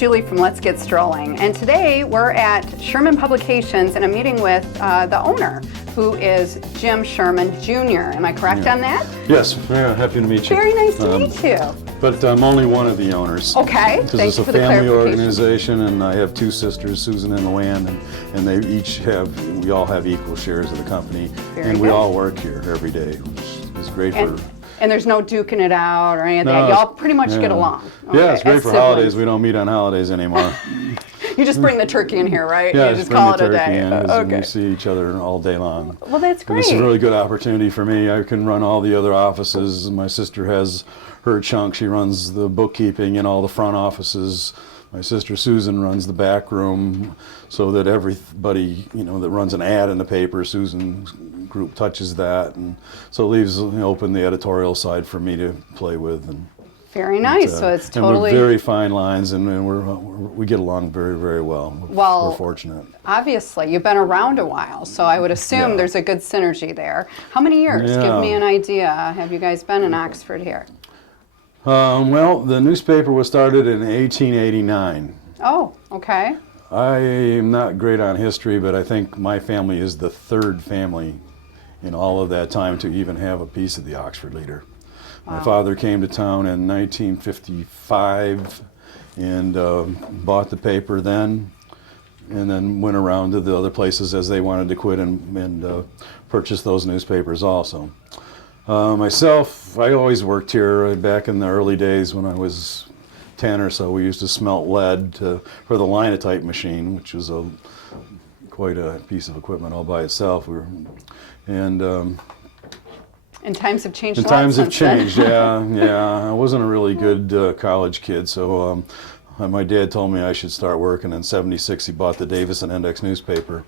Julie from Let's Get Strolling, and today we're at Sherman Publications and I'm meeting with the owner, who is Jim Sherman Jr. Am I correct on that? Yes, yeah, happy to meet you. Very nice to meet you. But I'm only one of the owners. Okay, because thanks it's for a the family clarification. organization, and I have two sisters, Susan and Luann, and they each have, we all have equal shares of the company, Very and we good. all work here every day, which is great for. And there's no duking it out or any of that. Y'all pretty much get along. Okay, yeah, it's great as for siblings. holidays. We don't meet on holidays anymore. You just bring the turkey in here, right? Yeah, you just bring call the it a turkey day. in, 'cause Okay. we see each other all day long. Well, that's great. And it's a really good opportunity for me. I can run all the other offices. My sister has her chunk. She runs the bookkeeping in all the front offices. My sister Susan runs the back room, so that everybody, that runs an ad in the paper, Susan's group touches that, and so it leaves open the editorial side for me to play with. And very nice. So it's totally. And we're very fine lines, and we get along very, very well. Well, we're fortunate. Obviously, you've been around a while, so I would assume there's a good synergy there. How many years? Yeah. Give me an idea. Have you guys been in Oxford here? Well, the newspaper was started in 1889. Oh, okay. I am not great on history, but I think my family is the third family in all of that time to even have a piece of the Oxford Leader. Wow. My father came to town in 1955 and bought the paper then, and then went around to the other places as they wanted to quit and purchase those newspapers also. Myself, I always worked here. Back in the early days when I was 10 or so, we used to smelt lead for the linotype machine, which was quite a piece of equipment all by itself. And times have changed a lot times have since then. changed, yeah. I wasn't a really good college kid, so my dad told me I should start working. In '76, he bought the Davison Index newspaper,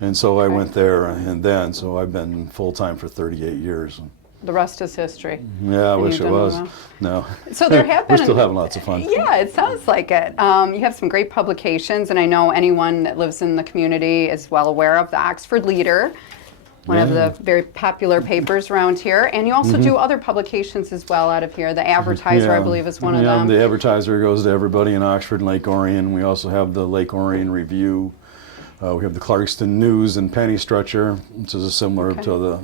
and so I went there, and then, so I've been full-time for 38 years. The rest is history. Yeah, I wish it was. No. So there have been. We're still having lots of fun. Yeah, it sounds like it. You have some great publications, and I know anyone that lives in the community is well aware of the Oxford Leader, one of the very popular papers around here. And you also do other publications as well out of here. The Advertiser, I believe, is one of them. The Advertiser goes to everybody in Oxford and Lake Orion. We also have the Lake Orion Review. We have the Clarkston News and Penny Stretcher, which is similar to the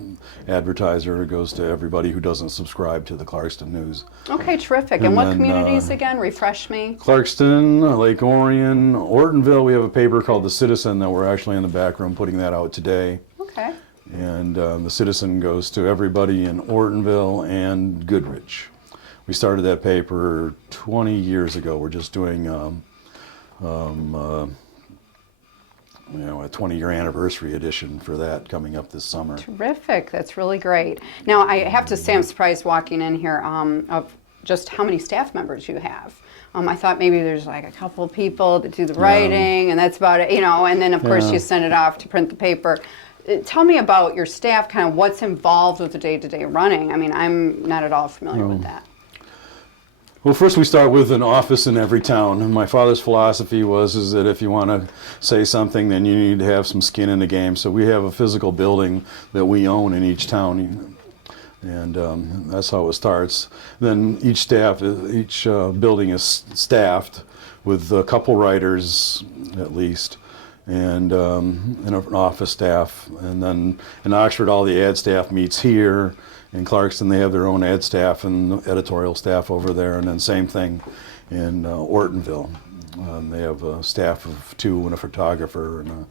Advertiser. It goes to everybody who doesn't subscribe to the Clarkston News. Okay, terrific. And what communities again? Refresh me. Clarkston, Lake Orion, Ortonville. We have a paper called The Citizen that we're actually in the back room putting that out today. Okay. And the Citizen goes to everybody in Ortonville and Goodrich. We started that paper 20 years ago. We're just doing a 20-year anniversary edition for that coming up this summer. Terrific. That's really great. Now, I have to say I'm surprised walking in here of just how many staff members you have. I thought maybe there's like a couple of people that do the writing, and that's about it, and then, of course, you send it off to print the paper. Tell me about your staff, kind of what's involved with the day-to-day running. I mean, I'm not at all familiar with that. Well, first we start with an office in every town. And my father's philosophy is that if you want to say something, then you need to have some skin in the game. So we have a physical building that we own in each town, and that's how it starts. Then each building is staffed with a couple writers at least, and an office staff. And then in Oxford, all the ad staff meets here. In Clarkston, they have their own ad staff and editorial staff over there, and then same thing in Ortonville. They have a staff of 2 and a photographer and a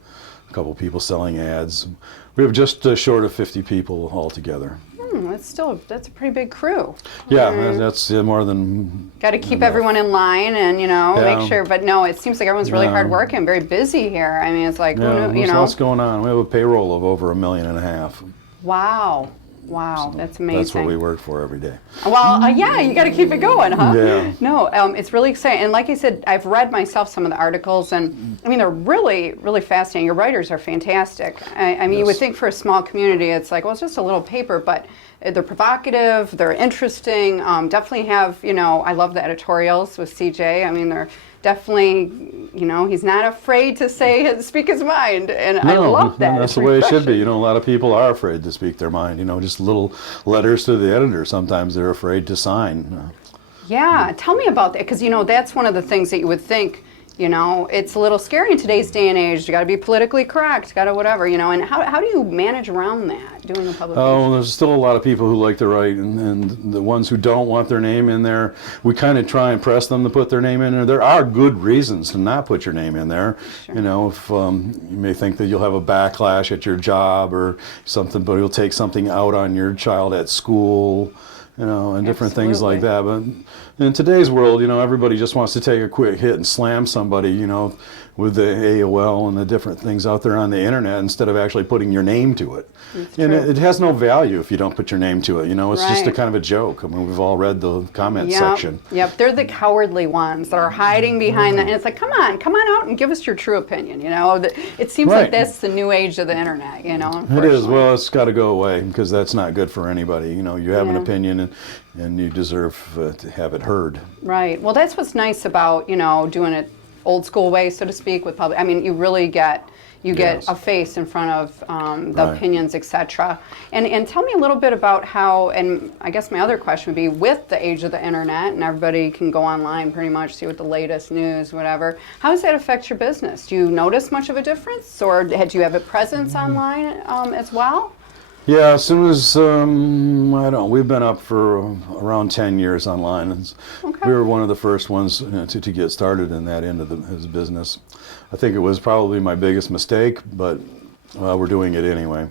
couple people selling ads. We have just short of 50 people altogether. That's a pretty big crew. Yeah, that's more than. Got to keep everyone in line and make sure. But no, it seems like everyone's really hard working, very busy here. I mean, it's like there's lots going on. We have a payroll of over $1.5 million. Wow. Wow, so that's amazing. That's what we work for every day. Well, yeah, you got to keep it going, huh? Yeah. No, it's really exciting. And like I said, I've read myself some of the articles, and I mean, they're really, really fascinating. Your writers are fantastic. I mean, you would think for a small community, it's like, well, it's just a little paper, but they're provocative, they're interesting. Definitely have, I love the editorials with CJ. I mean, they're definitely, he's not afraid to speak his mind, and I love that. That's the way it should be. A lot of people are afraid to speak their mind. Just little letters to the editor. Sometimes they're afraid to sign. Yeah, tell me about that, because that's one of the things that you would think You know, it's a little scary in today's day and age. You got to be politically correct, got to whatever, you know. And how do you manage around that, doing a publication? Oh, there's still a lot of people who like to write, and the ones who don't want their name in there, we kind of try and press them to put their name in there. There are good reasons to not put your name in there. Sure. You know, if you may think that you'll have a backlash at your job or something, but you'll take something out on your child at school, you know, and different things like that. But in today's world, you know, everybody just wants to take a quick hit and slam somebody, you know, with the AOL and the different things out there on the internet instead of actually putting your name to it. And it has no value if you don't put your name to it, you know, it's just a kind of a joke. I mean, we've all read the comment section. Yep, they're the cowardly ones that are hiding behind that, and it's like, come on out and give us your true opinion, you know. It seems like that's the new age of the internet, you know. It is. Well, it's got to go away because that's not good for anybody. You know, you have an opinion and you deserve to have it heard. Right. Well, that's what's nice about, you know, doing it old school way, so to speak, with public. I mean, you really get a face in front of the opinions, etc. And tell me a little bit about how, and I guess my other question would be, with the age of the internet and everybody can go online pretty much, see what the latest news, whatever, how does that affect your business? Do you notice much of a difference, or do you have a presence online as well? Yeah, as soon as, I don't know, we've been up for around 10 years online. We were one of the first ones to get started in that end of his business. I think it was probably my biggest mistake, but we're doing it anyway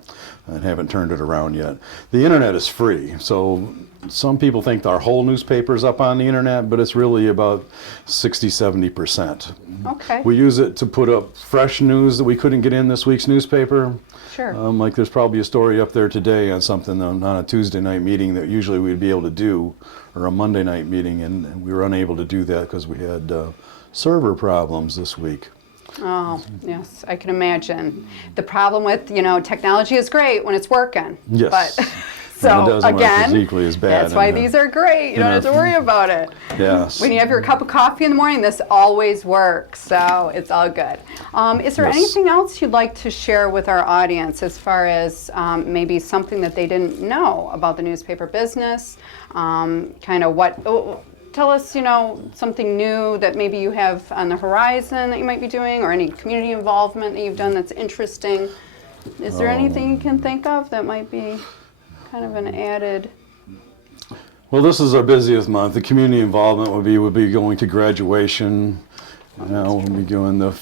and haven't turned it around yet. The internet is free, so some people think our whole newspaper's up on the internet, but it's really about 60-70%. Okay. We use it to put up fresh news that we couldn't get in this week's newspaper. Sure. Like there's probably a story up there today on something on a Tuesday night meeting that usually we'd be able to do, or a Monday night meeting, and we were unable to do that because we had server problems this week. Oh, yes, I can imagine. The problem with, you know, technology is great when it's working. Yes. But so again, equally as bad. That's why these are great. You don't have to worry about it. Yes. When you have your cup of coffee in the morning, this always works. So it's all good. Is there anything else you'd like to share with our audience as far as maybe something that they didn't know about the newspaper business? Kind of what... Tell us, you know, something new that maybe you have on the horizon that you might be doing, or any community involvement that you've done that's interesting. Is there anything you can think of that might be kind of an added? Well, this is our busiest month. The community involvement would be going to graduation. You know, we'll be doing the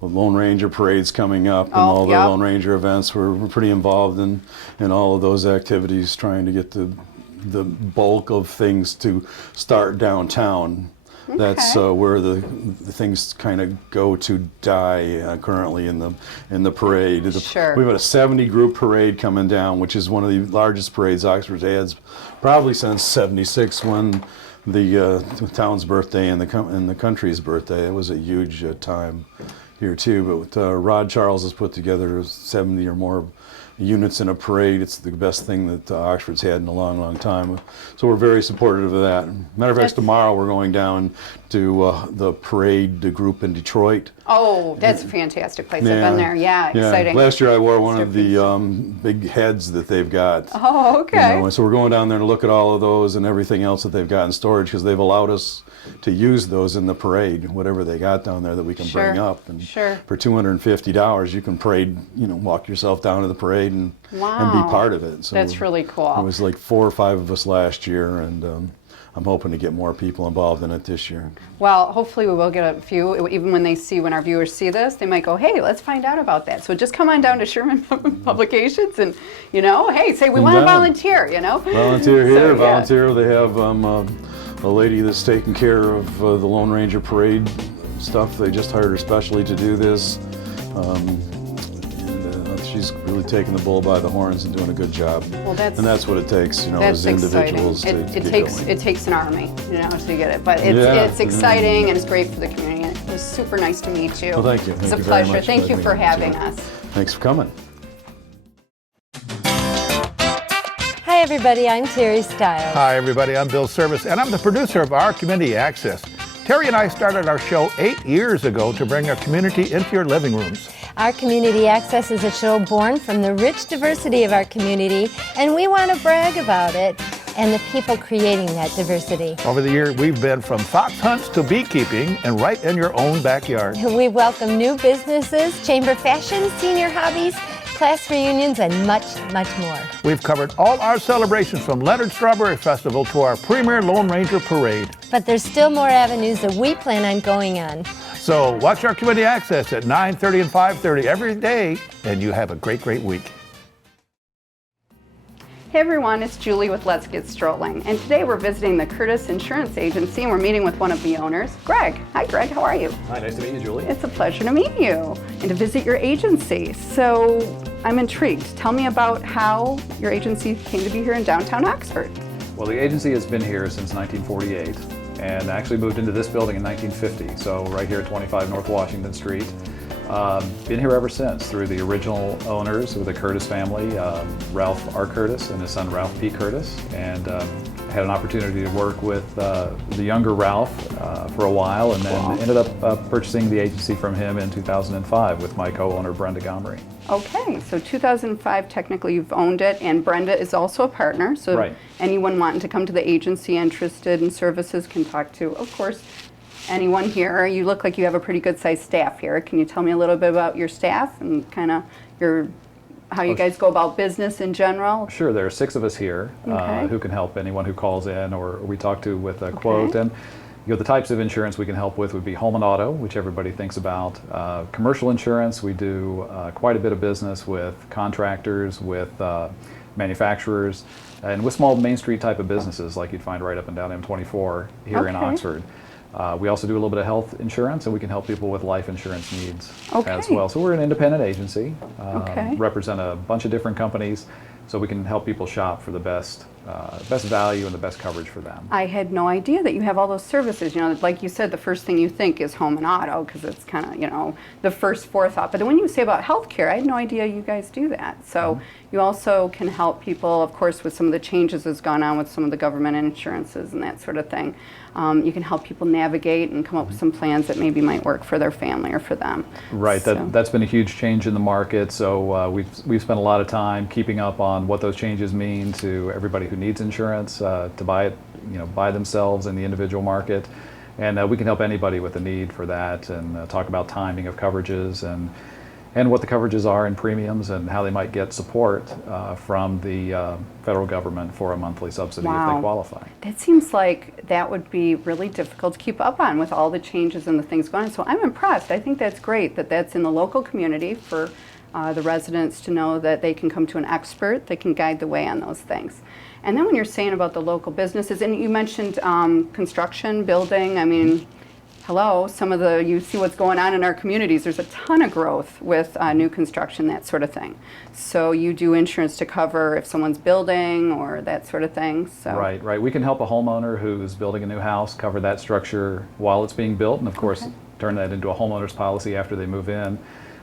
Lone Ranger parades coming up and all the Lone Ranger events. We're pretty involved in all of those activities, trying to get the bulk of things to start downtown. Okay. That's where the things kind of go to die currently in the parade. Sure. We've got a 70 group parade coming down, which is one of the largest parades Oxford's had probably since '76, when the town's birthday and the country's birthday. It was a huge time here too. But Rod Charles has put together 70 or more units in a parade. It's the best thing that Oxford's had in a long, long time. So we're very supportive of that. Matter of fact, tomorrow we're going down to the parade group in Detroit. Oh, that's a fantastic place. I've been there. Yeah, exciting. Last year I wore one of the big heads that they've got. Oh, okay. You know, so we're going down there to look at all of those and everything else that they've got in storage, because they've allowed us to use those in the parade, whatever they got down there that we can bring up. And for $250, you can parade, you know, walk yourself down to the parade and be part of it. So that's really cool. It was like 4 or 5 of us last year, and I'm hoping to get more people involved in it this year. Well, hopefully we will get a few. Even when our viewers see this, they might go, hey, let's find out about that. So just come on down to Sherman Publications and, you know, hey, say we want to volunteer, you know. Volunteer here, volunteer. They have a lady that's taking care of the Lone Ranger Parade stuff. They just hired her specially to do this. She's really taking the bull by the horns and doing a good job. Well, that's what it takes, you know, as individuals. It takes an army, you know, to get it. But it's exciting and it's great for the community. It was super nice to meet you. Well, thank you. It's a pleasure. Thank you for having us. Thanks for coming. Hi, everybody. I'm Terry Stiles. Hi, everybody. I'm Bill Service, and I'm the producer of Our Community Access. Terry and I started our show 8 years ago to bring our community into your living rooms. Our Community Access is a show born from the rich diversity of our community, and we want to brag about it. and the people creating that diversity. Over the years, we've been from fox hunts to beekeeping and right in your own backyard. We welcome new businesses, chamber fashion, senior hobbies, class reunions, and much, much more. We've covered all our celebrations from Leonard Strawberry Festival to our premier Lone Ranger Parade. But there's still more avenues that we plan on going on. So watch our community access at 9:30 and 5:30 every day, and you have a great, great week. Hey everyone, it's Julie with Let's Get Strolling, and today we're visiting the Curtis Insurance Agency and we're meeting with one of the owners, Greg. Hi Greg, how are you? Hi, nice to meet you, Julie. It's a pleasure to meet you and to visit your agency. So I'm intrigued. Tell me about how your agency came to be here in downtown Oxford. Well, the agency has been here since 1948 and actually moved into this building in 1950, so right here at 25 North Washington Street. Been here ever since through the original owners of the Curtis family, Ralph R. Curtis and his son Ralph P. Curtis, and had an opportunity to work with the younger Ralph for a while, and then ended up purchasing the agency from him in 2005 with my co-owner Brenda Gomery. Okay, so 2005 technically you've owned it, and Brenda is also a partner, so Right. anyone wanting to come to the agency interested in services can talk to, of course, anyone here. You look like you have a pretty good sized staff here. Can you tell me a little bit about your staff and kind of how you guys go about business in general? Sure, there are 6 of us here Okay. who can help anyone who calls in or we talk to with a quote. And the types of insurance we can help with would be home and auto, which everybody thinks about. Commercial insurance, we do quite a bit of business with contractors, with manufacturers, and with small Main Street type of businesses like you'd find right up and down M24 here in Okay. Oxford. We also do a little bit of health insurance, and we can help people with life insurance needs Okay. as well. So we're an independent agency, Okay. represent a bunch of different companies, so we can help people shop for the best value and the best coverage for them. I had no idea that you have all those services. You know, like you said, the first thing you think is home and auto because it's kind of, the first forethought. But then when you say about healthcare, I had no idea you guys do that. So you also can help people, of course, with some of the changes that's gone on with some of the government insurances and that sort of thing. You can help people navigate and come up with some plans that maybe might work for their family or for them. Right, So- that's been a huge change in the market. So we've spent a lot of time keeping up on what those changes mean to everybody who needs insurance to buy it, by themselves in the individual market, and we can help anybody with a need for that, and talk about timing of coverages and what the coverages are and premiums and how they might get support from the federal government for a monthly subsidy if Wow. they qualify. That seems like that would be really difficult to keep up on with all the changes and the things going on. So I'm impressed. I think that's great that that's in the local community for the residents to know that they can come to an expert that can guide the way on those things. And then when you're saying about the local businesses, and you mentioned construction, building, I mean, hello, you see what's going on in our communities. There's a ton of growth with new construction, that sort of thing. So you do insurance to cover if someone's building or that sort of thing. So. Right. We can help a homeowner who's building a new house cover that structure while it's being built, and of course, turn that into a homeowner's policy after they move in.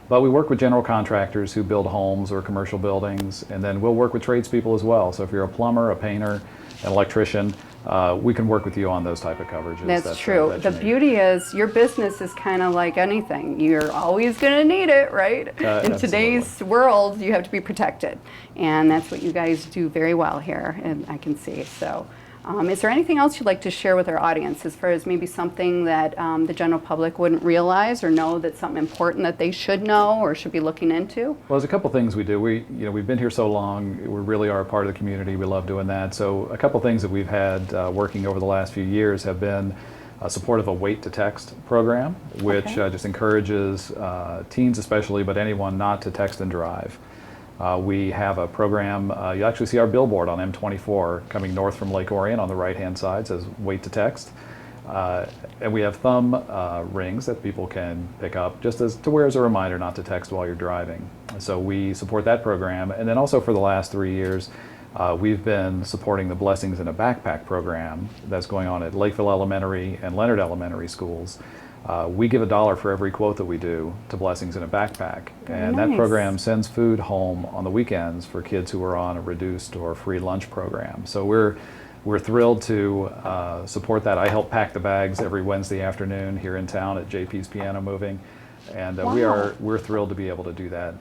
But we work with general contractors who build homes or commercial buildings, and then we'll work with tradespeople as well. So if you're a plumber, a painter, an electrician, we can work with you on those type of coverages. That's true. that The you need. beauty is your business is kind of like anything. You're always going to need it, right? In Absolutely. today's world, you have to be protected. And that's what you guys do very well here, and I can see. So is there anything else you'd like to share with our audience as far as maybe something that the general public wouldn't realize or know that's something important that they should know or should be looking into? Well, there's a couple things we do. We've been here so long. We really are a part of the community. We love doing that. So a couple things that we've had working over the last few years have been support of a wait to text program, which just encourages teens especially, but anyone not to text and drive. We have a program, you actually see our billboard on M24 coming north from Lake Orion on the right-hand side, says wait to text. And we have thumb rings that people can pick up just to wear as a reminder not to text while you're driving. So we support that program. And then also for the last 3 years, we've been supporting the Blessings in a Backpack program that's going on at Lakeville Elementary and Leonard Elementary schools. We give $1 for every quote that we do to Blessings in a Backpack. And that nice. program sends food home on the weekends for kids who are on a reduced or free lunch program. So we're thrilled to support that. I help pack the bags every Wednesday afternoon here in town at JP's Piano Moving. And Wow. we're thrilled to be able to do that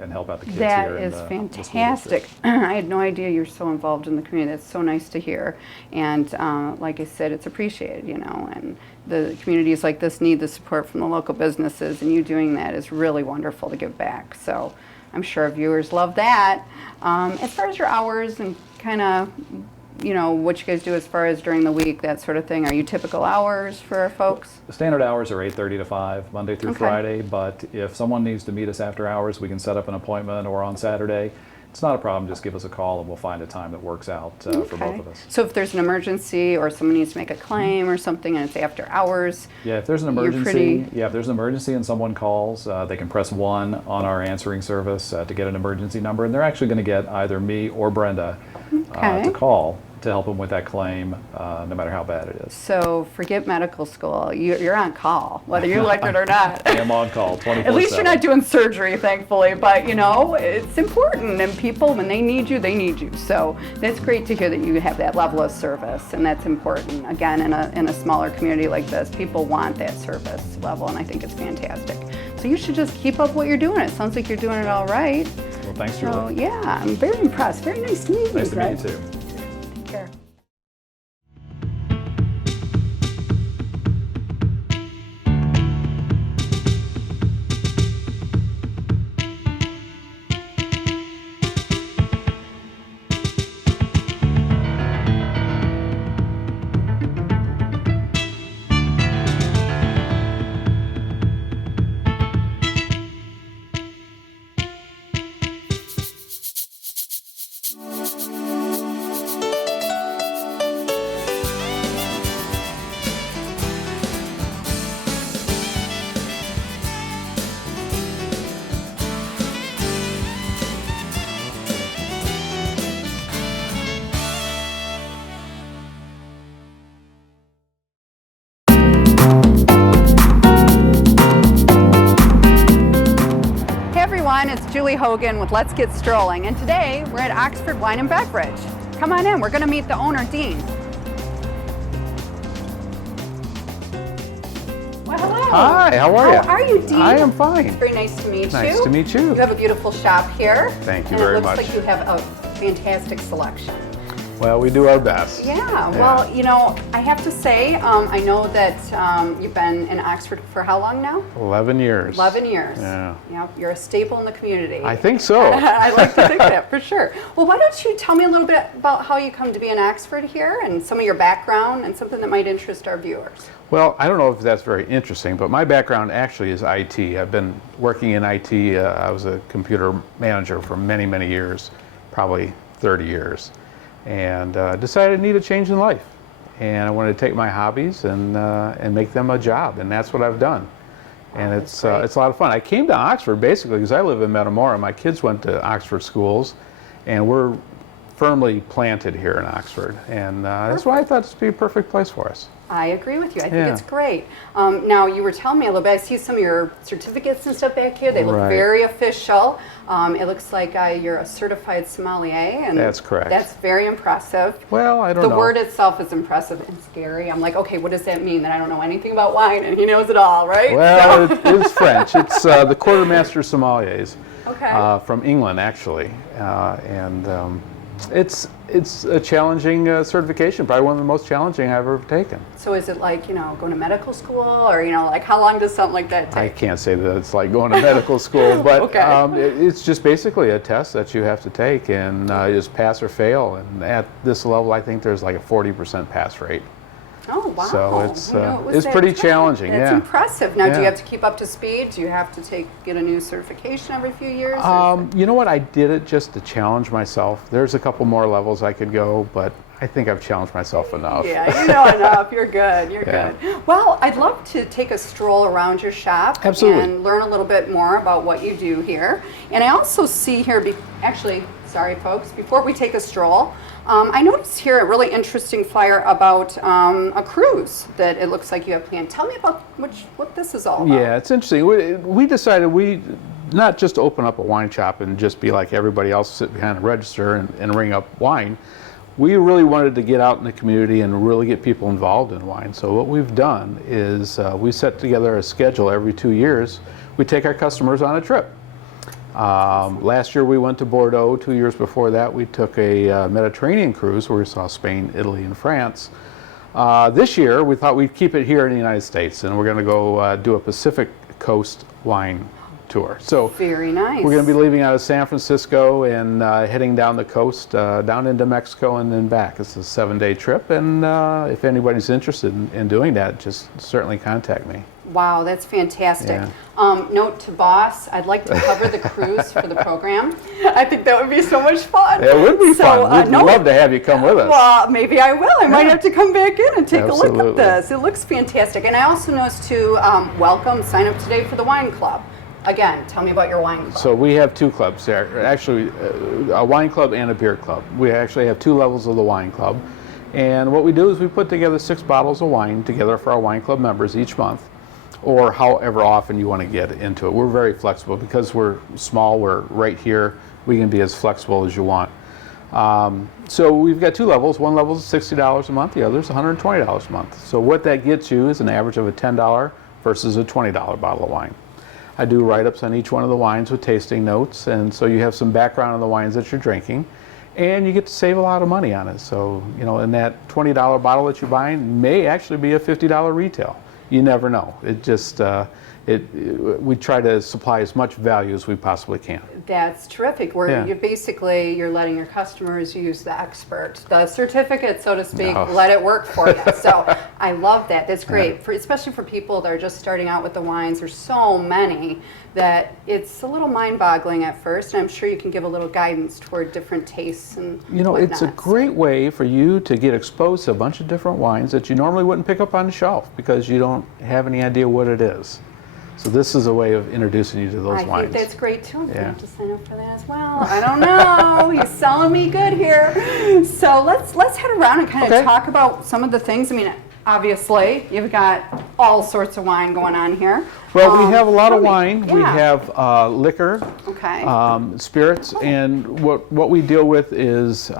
and help out the kids That here. in is the school fantastic. district. I had no idea you're so involved in the community. That's so nice to hear. And like I said, it's appreciated, you know, and the communities like this need the support from the local businesses, and you doing that is really wonderful to give back. So I'm sure our viewers love that. As far as your hours and kind of, you know, what you guys do as far as during the week, that sort of thing, are you typical hours for our folks? The standard hours are 8:30 to 5, Monday through Okay. Friday, but if someone needs to meet us after hours, we can set up an appointment, or on Saturday. It's not a problem, just give us a call and we'll find a time that works out for both Okay. of us. So if there's an emergency or someone needs to make a claim or something and it's after hours, Yeah, if there's an You're emergency, pretty- if there's an emergency and someone calls, they can press 1 on our answering service to get an emergency number, and they're actually going to get either me or Brenda Okay. to call to help them with that claim, no matter how bad it is. so forget medical school. You're on call, whether you like it or not. I am on call 24/7. At least you're not doing surgery, thankfully, but you know, it's important, and people, when they need you, they need you. So that's great to hear that you have that level of service, and that's important. Again, in a smaller community like this, people want that service level, and I think it's fantastic. So you should just keep up what you're doing. It sounds like you're doing it all right. Well, thanks, So Julie. yeah, I'm very impressed. Very nice to meet you. Nice to meet you guys. too. Take care. Hey everyone, it's Julie Hogan with Let's Get Strolling, and today we're at Oxford Wine and Beverage. Come on in, we're going to meet the owner, Dean. Well, hello. Hi, how are you? How are you, Dean? I am fine. Very nice to meet you. Nice to meet you. You have a beautiful shop here. Thank you and very it looks much. like you have a fantastic selection. Well, we do our best. Yeah, well, you know, I have to say, I know that you've been in Oxford for how long now? 11 years. 11 years. Yeah. Yep, you're a staple in the community. I think so. I like to think that, for sure. Well, why don't you tell me a little bit about how you come to be in Oxford here and some of your background and something that might interest our viewers. Well, I don't know if that's very interesting, but my background actually is IT. I've been working in IT. I was a computer manager for many, many years, probably 30 years, and decided I need a change in life. And I wanted to take my hobbies and make them a job, and that's what I've done. And it's a lot of fun. I came to Oxford basically because I live in Metamora. My kids went to Oxford schools, and we're firmly planted here in Oxford. And that's why I thought this would be a perfect place for us. I agree with you. I think Yeah. it's great. Now, you were telling me a little bit, I see some of your certificates and stuff back here. They look Right. very official. It looks like you're a certified sommelier. And That's correct. That's very impressive. Well, I don't The know. word itself is impressive and scary. I'm like, okay, what does that mean? That I don't know anything about wine, and he knows it all, right? Well, it's French. It's the Quartermaster Sommeliers Okay. from England, actually. It's a challenging certification, probably one of the most challenging I've ever taken. So is it like, going to medical school, or, like how long does something like that I take? can't say that it's like going to medical school, but Okay. it's just basically a test that you have to take, and you just pass or fail. And at this level, I think there's like a 40% pass rate. Oh, wow. So it's, I know it was it's that pretty tough. challenging, That's yeah. impressive. Now, do you Yeah. have to keep up to speed? Do you have to get a new certification every few years? or is You know what? I did it just to challenge myself. There's a couple more levels I could go, but I think I've challenged myself enough. Yeah, you know enough. You're good. You're Yeah. good. Well, I'd love to take a stroll around your shop Absolutely. and learn a little bit more about what you do here. And I also see here, actually, sorry folks, before we take a stroll, I noticed here a really interesting flyer about a cruise that it looks like you have planned. Tell me about what this is all about. Yeah, it's interesting. We decided not just to open up a wine shop and just be like everybody else, sit behind a register and ring up wine. We really wanted to get out in the community and really get people involved in wine. So what we've done is we set together a schedule every 2 years we take our customers on a trip. Last year we went to Bordeaux. 2 years before that we took a Mediterranean cruise where we saw Spain, Italy, and France. This year we thought we'd keep it here in the United States, and we're going to go do a Pacific Coast wine tour. So Very nice. we're going to be leaving out of San Francisco and heading down the coast, down into Mexico and then back. It's a 7-day trip, and if anybody's interested in doing that, just certainly contact me. Wow, that's fantastic. Yeah. Note to boss, I'd like to cover the cruise for the program. I think that would be so much fun. It would be fun. We'd no, love to have you come with us. Well, maybe I will. I might have to come back in and take a look Absolutely. at this. It looks fantastic. And I also noticed to welcome, sign up today for the wine club. Again, tell me about your wine club. So we have 2 clubs there. Actually, a wine club and a beer club. We actually have 2 levels of the wine club. And what we do is we put together 6 bottles of wine together for our wine club members each month, or however often you want to get into it. We're very flexible because we're small, we're right here. We can be as flexible as you want. So we've got 2 levels. One level is $60 a month, the other is $120 a month. So what that gets you is an average of a $10 versus a $20 bottle of wine. I do write-ups on each one of the wines with tasting notes, and so you have some background on the wines that you're drinking, and you get to save a lot of money on it. So, you know, in that $20 bottle that you're buying may actually be a $50 retail. You never know. It just, we try to supply as much value as we possibly can. That's terrific. Where Yeah. you're letting your customers use the expert, the certificate, so to speak, No. let it work for you. So I love that. That's great, especially for people that are just starting out with the wines. There's so many that it's a little mind-boggling at first, and I'm sure you can give a little guidance toward different tastes and You know, it's a whatnot. great way for you to get exposed to a bunch of different wines that you normally wouldn't pick up on the shelf because you don't have any idea what it is. So this is a way of introducing you to those I wines. think that's great too. I'm going to Yeah. have to sign up for that as well. I don't know. He's selling me good here. So let's head around and kind of Okay. talk about some of the things. I mean, obviously, you've got all sorts of wine going on here. Well, we have a lot tell of me. wine. We Yeah. have liquor, Okay. spirits, and what we deal with is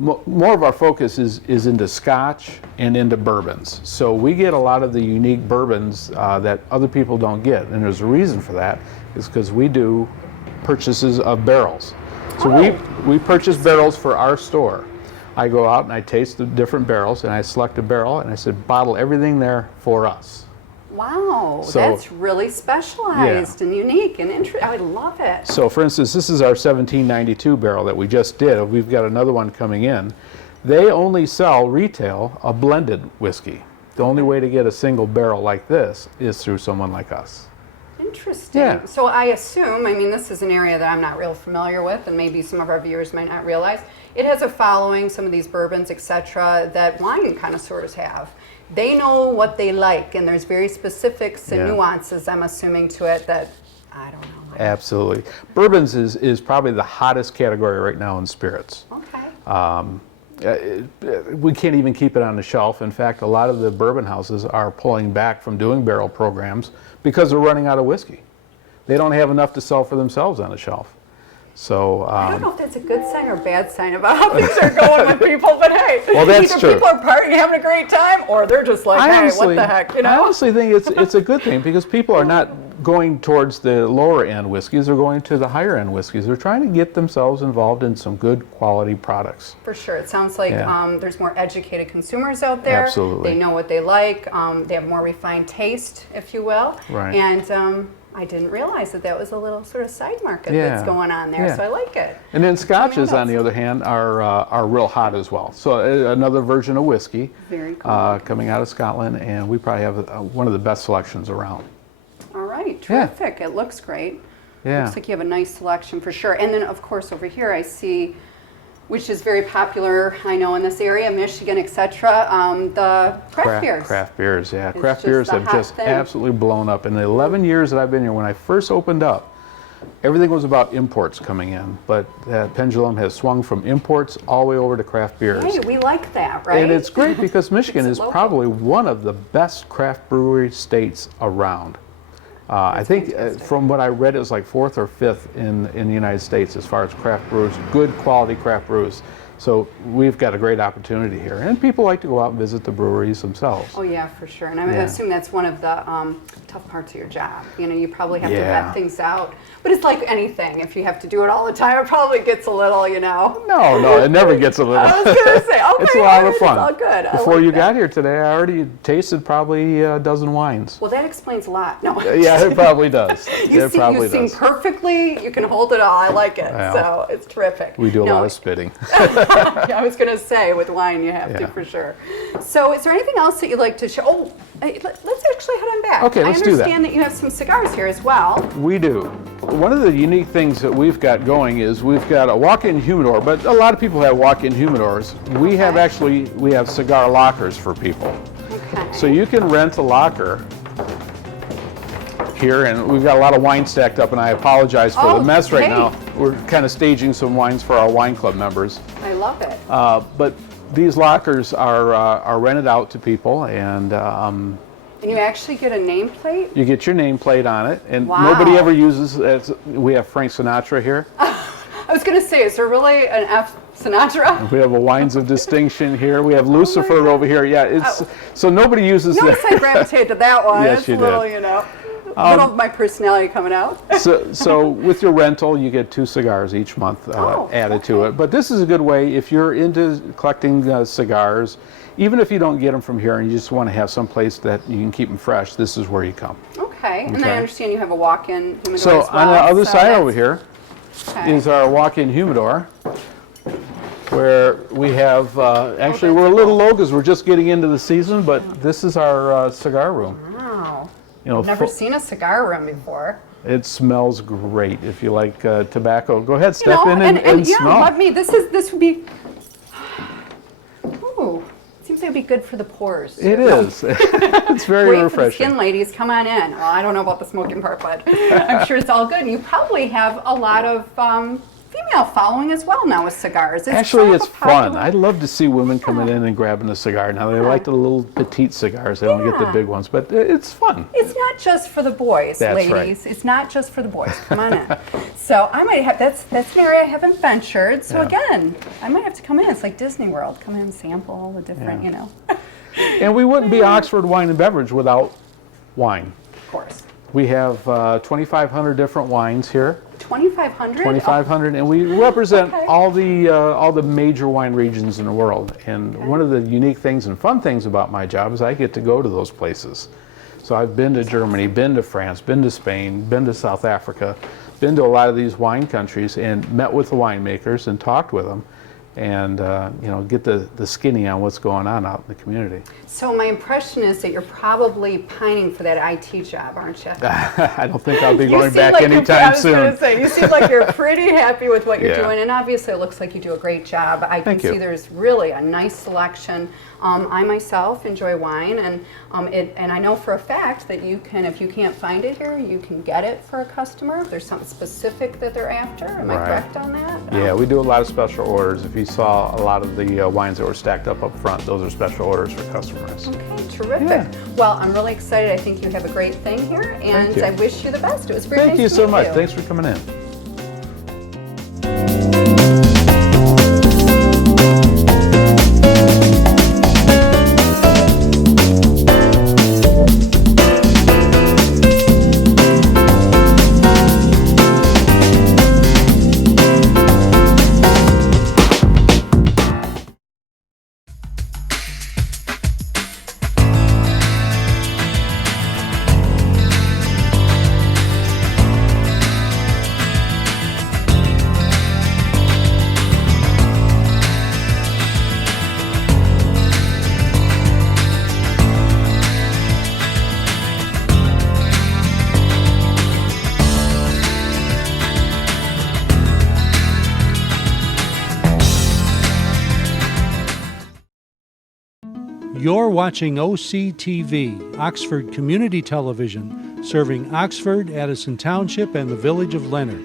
more of our focus is into Scotch and into bourbons. So we get a lot of the unique bourbons that other people don't get, and there's a reason for that. Is because we do purchases of barrels. So we purchase barrels for our store. I go out and I taste the different barrels, and I select a barrel, and I said, bottle everything there for us. Wow, So- that's really specialized and unique and interesting. I love it. So for instance, this is our 1792 barrel that we just did. We've got another one coming in. They only sell retail a blended whiskey. The only way to get a single barrel like this is through someone like us. Interesting. Yeah. So I assume, I mean, this is an area that I'm not real familiar with, and maybe some of our viewers might not realize. It has a following, some of these bourbons, etc., that wine connoisseurs have. They know what they like, and there's very specifics and Yeah. nuances, I'm assuming, to it that I don't know. Absolutely. Bourbons is probably the hottest category right now in spirits. Okay. We can't even keep it on the shelf. In fact, a lot of the bourbon houses are pulling back from doing barrel programs because they're running out of whiskey. They don't have enough to sell for themselves on the shelf. So I don't know if that's a good sign or bad sign about how things are going with people, but hey, Well, that's either true. people are partying, having a great time, or they're just like, hey, what the heck, you know? I honestly think it's a good thing because people are not going towards the lower end whiskeys, they're going to the higher end whiskeys. They're trying to get themselves involved in some good quality products. For sure. It sounds like Yeah. There's more educated consumers out there. Absolutely. They know what they like. They have more refined taste, if you will. Right. And I didn't realize that was a little sort of side market Yeah. that's going on there, Yeah. so I like it. And then scotches, what on the else? other hand, are real hot as well. So another version of whiskey Very cool. coming out of Scotland, and we probably have one of the best selections around. All right, Yeah. terrific. It looks great. Yeah. Looks like you have a nice selection for sure. And then, of course, over here I see, which is very popular, I know, in this area, Michigan, etc., the craft beers. Craft beers, yeah. It's Craft just beers the have hot just thing. absolutely blown up. In the 11 years that I've been here, when I first opened up, everything was about imports coming in, but that pendulum has swung from imports all the way over to craft beers. Hey, we like that, right? And it's great because Michigan It's is local. probably one of the best craft brewery states around. I think from what I read, it was like 4th or 5th in the United States as far as craft brewers, good quality craft brewers. So we've got a great opportunity here. And people like to go out and visit the breweries themselves. Oh yeah, for sure. And I Yeah. assume that's one of the tough parts of your job. You know, you probably have to Yeah. vet things out. But it's like anything. If you have to do it all the time, it probably gets a little, you know. No, it never gets a little. I was going to say, okay, It's a lot of it's fun. all good. I Before like you that. got here today, I already tasted probably a dozen wines. Well, that explains a lot. No. Yeah, it probably does. You It sing, probably you sing does. perfectly. You can hold it all. I like it. Well, So it's terrific. We do a No, lot of spitting. I was going to say, with wine, you have to Yeah. for sure. So, is there anything else that you'd like to share? Oh, let's actually head on back. Okay, let's do that. I understand that you have some cigars here as well. We do. One of the unique things that we've got going is we've got a walk-in humidor, but a lot of people have walk-in humidors. We have we have cigar lockers for people. Okay. So you can rent a locker here, and we've got a lot of wine stacked up, and I apologize for the mess right hey. now. We're kind of staging some wines for our wine club members. I love it. But these lockers are rented out to people, and And you actually get a nameplate? you get your nameplate on it, and Wow. nobody ever uses it. We have Frank Sinatra here. I was going to say, is there really an F Sinatra? We have a Wines of Distinction here. We have Lucifer God. over here. Yeah, it's so nobody uses Notice I gravitated to that one. Yes, It's you a little, did. you know, a little of my personality coming out. So with your rental, you get 2 cigars each month added to it. But this is a good way if you're into collecting cigars, even if you don't get them from here and you just want to have some place that you can keep them fresh. This is where you come. Okay. And then Okay. I understand you have a walk-in humidor So as well. on the other so side that's- over here okay. is our walk-in humidor, where we have actually that's we're a little cool. low because we're just getting into the season, but this is our cigar room. Wow. You know, Never seen a cigar room before. it smells great. If you like tobacco, go ahead, You step know, in and yeah, smell. let me. This would be. Ooh, seems like it'd be good for the pores. It is. It's very Great for the refreshing. skin, ladies. Come on in. Well, I don't know about the smoking part, but I'm sure it's all good. And you probably have a lot of female following as well now with cigars. Actually, sort of it's a popular- fun. I love to see women coming in and grabbing a cigar. Now, they like the little petite cigars. They don't get the Yeah. big ones, but it's fun. It's not just for the boys, That's ladies. right. It's not just for the boys. Come on in. So I might have that's an area I haven't ventured. So Yeah. again, I might have to come in. It's like Disney World. Come in and sample all the different, Yeah. you know. And we wouldn't be Oxford Wine and Beverage without wine. Of course. We have 2,500 different wines here. 2,500. 2,500, and we represent Okay. all the major wine regions in the world. And one of the unique things and fun things about my job is I get to go to those places. So I've been to Germany, been to France, been to Spain, been to South Africa, been to a lot of these wine countries, and met with the winemakers and talked with them, and get the skinny on what's going on out in the community. So my impression is that you're probably pining for that IT job, aren't you? I don't think I'll be You going seem back like you're- I anytime was gonna soon. say, you seem like you're pretty happy with what you're Yeah. doing, and obviously it looks like you do a great job. I can Thank you. see there's really a nice selection. I myself enjoy wine, and and I know for a fact that you can, if you can't find it here, you can get it for a customer. If there's something specific that they're after, am I Right. correct on that? Yeah, we do a lot of special orders. If you saw a lot of the wines that were stacked up front, those are special orders for customers. Okay, terrific. Yeah. Well, I'm really excited. I think you have a great thing here, and you. I wish you the best. It was very Thank nice you to so meet much. you. Thanks for coming in. You're watching OCTV, Oxford Community Television, serving Oxford, Addison Township, and the Village of Leonard.